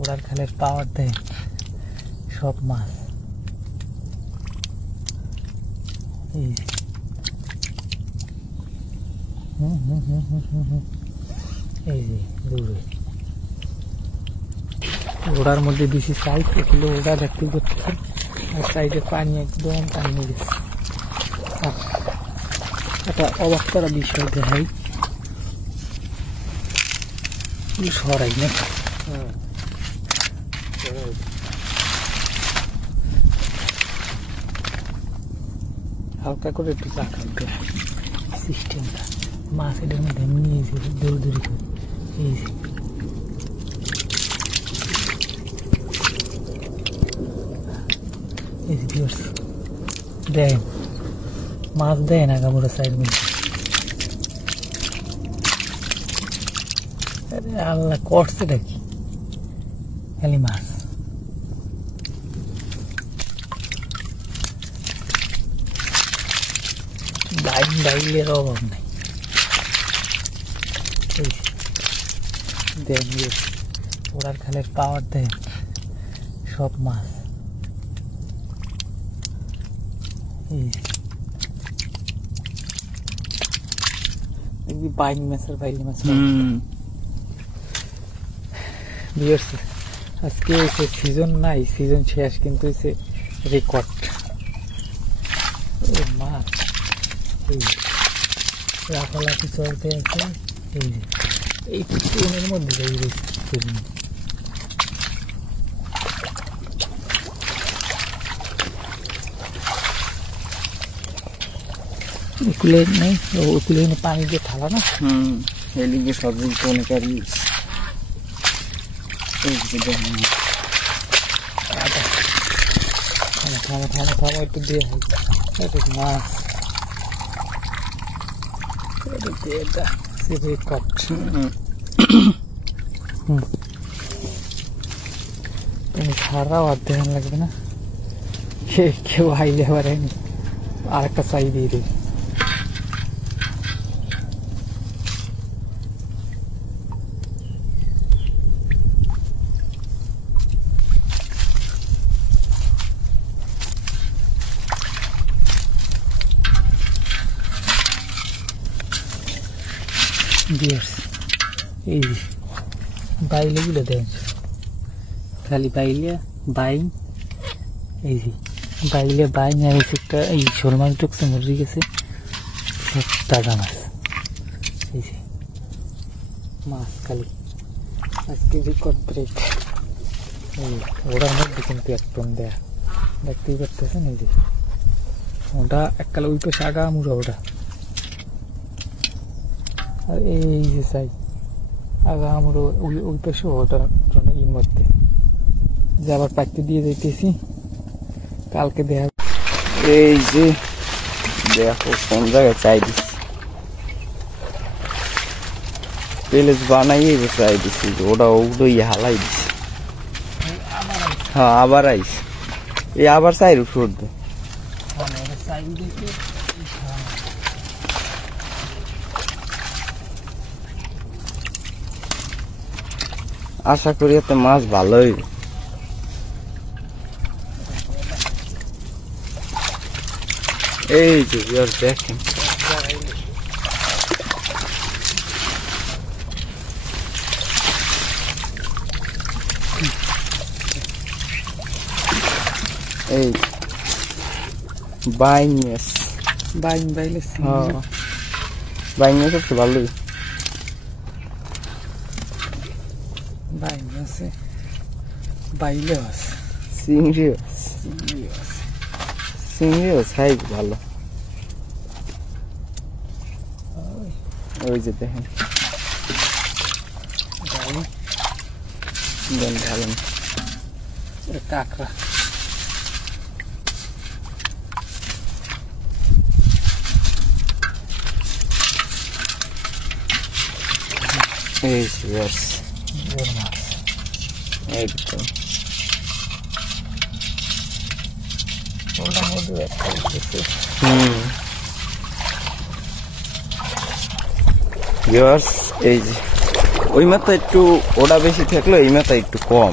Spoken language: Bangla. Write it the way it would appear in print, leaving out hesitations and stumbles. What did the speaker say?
ওড়ার খালের পাওয়ার দেয় সব মাছ। এই যে দূরে ওড়ার মধ্যে বেশি সাইজ এগুলো ওড়া দেখতে করতেছে, আর সাইডে পানি একদম পানি গেছে। একটা অবাক করা বিষয় দেখাই, সরাই না হালকা করে একটু চাকাল সিস্টেমটা মাছ এটার মধ্যে নিয়েছে দৌড় দৌড়ি করে। এই যে দেন মাছ দেয় না কামড়া সাইড মধ্যে। আল্লাহ করছে নাকি খালি মাছ। বাইলের অভাব নাই। দেন ওড়ার খালের পাওয়ার দেন সব মাছ। বাইং মাছের বাইলে মাছ আজকে সিজন নাই, সিজন শেষ, কিন্তু রেকর্ড মাছ লাফালাফি চলতে আছে। এই ট্রেনের মধ্যে নেই, ওকুলে পানি দিয়ে ঠালা না। এলিগে সব জিনিস অনেক আর থামা একটু দিয়ে মাছ তুমি ছাড়াও আর দেখান লাগবে না, কেউ হাইলে আবার আর একটা চাই দিয়ে দেবে। এই বাইলে গুলো দেন খালি বাইলে বাইং। এই যে বাইলে বাইং আর একটা এই শোল মাছ ঢুকছে, মরে গেছে সব তাজা মাছ। এই যে মাছ খালি আজকে রেকর্ড ব্রেক। ওটার মধ্যে কিন্তু এক টন দেয়া দেখতেই পারতেছেন। এই যে ওটা এককালে ওই পাশে আগা মুড়া ওটা, আর এই যে চাই আগা আমরা ওই পাশে ওটার জন্য এর মধ্যে যে আবার পাইতে দিয়ে যাইতেছি কালকে দেখা। এই যে দেখো কোন জায়গায় চাই দিচ্ছি, প্লেস বানাইয়ে চাই দিচ্ছি, ওটা ওগুলোই হালাই দিচ্ছি। হ্যাঁ আবার আইস এই আবার চাইর উঠে আশা করি এতে মাছ ভালোই। এই যে দেখেন এই বাইং মাছ, বাইলে বাইং মাছ হচ্ছে ভালোই। বাইং আছে বাইলে আছে চিংড়িও সাইজ ভালো। ওই যে দেখেন ভালো কাঁকড়া। এই একদম ওটার মধ্যে একটা এই যে ওই মাথা একটু ওটা বেশি থাকলে এই মাথা একটু কম।